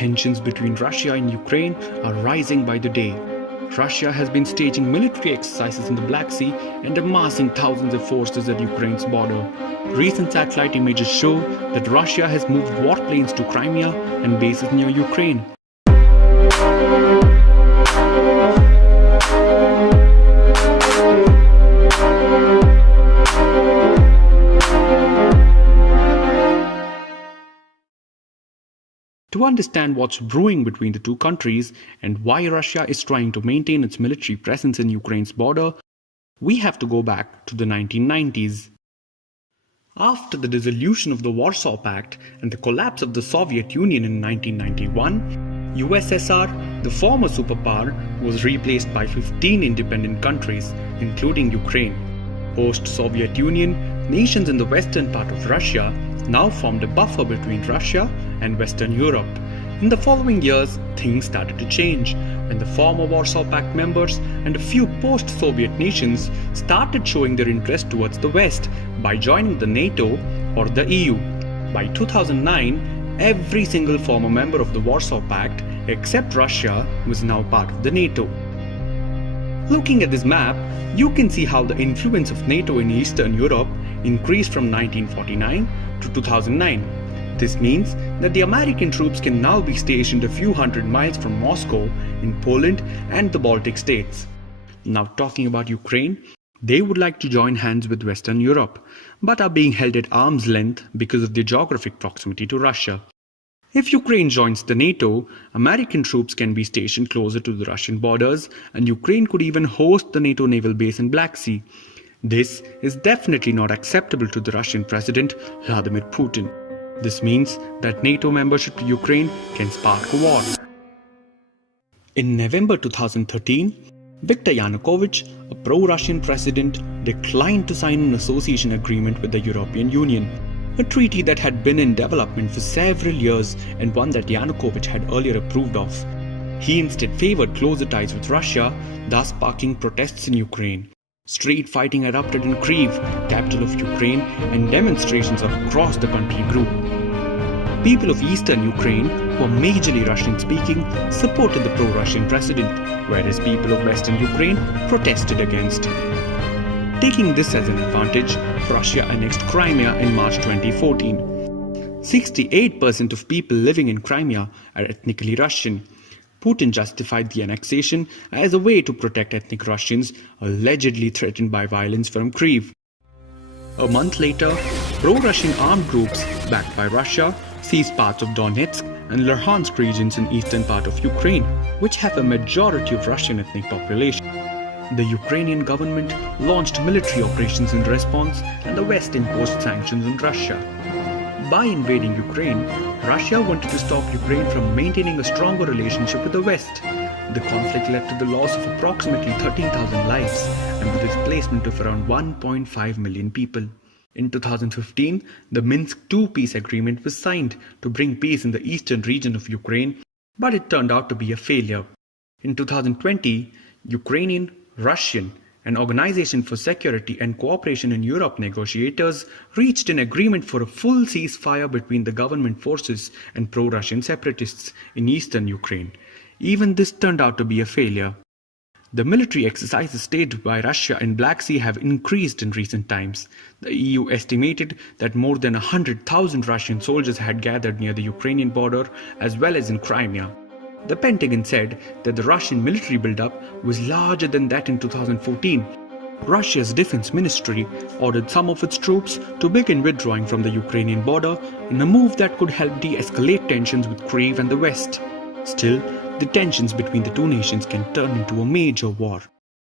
Tensions between Russia and Ukraine are rising by the day. Russia has been staging military exercises in the Black Sea and amassing thousands of forces at Ukraine's border. Recent satellite images show that Russia has moved warplanes to Crimea and bases near Ukraine. To understand what's brewing between the two countries and why Russia is trying to maintain its military presence in Ukraine's border, we have to go back to the 1990s. After the dissolution of the Warsaw Pact and the collapse of the Soviet Union in 1991, USSR, the former superpower, was replaced by 15 independent countries, including Ukraine. Post-Soviet Union, nations in the western part of Russia now formed a buffer between Russia and Western Europe. In the following years, things started to change when the former Warsaw Pact members and a few post-Soviet nations started showing their interest towards the West by joining the NATO or the EU. By 2009, every single former member of the Warsaw Pact, except Russia, was now part of the NATO. Looking at this map, you can see how the influence of NATO in Eastern Europe increased from 1949 to 2009. This means that the American troops can now be stationed a few hundred miles from Moscow in Poland and the Baltic states. Now talking about Ukraine, they would like to join hands with Western Europe, but are being held at arm's length because of their geographic proximity to Russia. If Ukraine joins the NATO, American troops can be stationed closer to the Russian borders, and Ukraine could even host the NATO naval base in Black Sea. This is definitely not acceptable to the Russian President Vladimir Putin. This means that NATO membership to Ukraine can spark a war. In November 2013, Viktor Yanukovych, a pro-Russian president, declined to sign an association agreement with the European Union, a treaty that had been in development for several years and one that Yanukovych had earlier approved of. He instead favored closer ties with Russia, thus sparking protests in Ukraine. Street fighting erupted in Kyiv, capital of Ukraine, and demonstrations across the country grew. People of eastern Ukraine, who are majorly Russian-speaking, supported the pro-Russian president, whereas people of western Ukraine protested against. Taking this as an advantage, Russia annexed Crimea in March 2014. 68% of people living in Crimea are ethnically Russian. Putin justified the annexation as a way to protect ethnic Russians allegedly threatened by violence from Kyiv. A month later, pro-Russian armed groups backed by Russia seized parts of Donetsk and Luhansk regions in eastern part of Ukraine, which have a majority of Russian ethnic population. The Ukrainian government launched military operations in response, and the West imposed sanctions on Russia. By invading Ukraine, Russia wanted to stop Ukraine from maintaining a stronger relationship with the West. The conflict led to the loss of approximately 13,000 lives and the displacement of around 1.5 million people. In 2015, the Minsk II peace agreement was signed to bring peace in the eastern region of Ukraine, but it turned out to be a failure. In 2020, Ukrainian, Russian, and Organization for Security and Cooperation in Europe negotiators reached an agreement for a full ceasefire between the government forces and pro-Russian separatists in eastern Ukraine. Even this turned out to be a failure. The military exercises staged by Russia in Black Sea have increased in recent times. The EU estimated that more than 100,000 Russian soldiers had gathered near the Ukrainian border as well as in Crimea. The Pentagon said that the Russian military buildup was larger than that in 2014. Russia's defense ministry ordered some of its troops to begin withdrawing from the Ukrainian border in a move that could help de-escalate tensions with Kyiv and the West. Still, the tensions between the two nations can turn into a major war.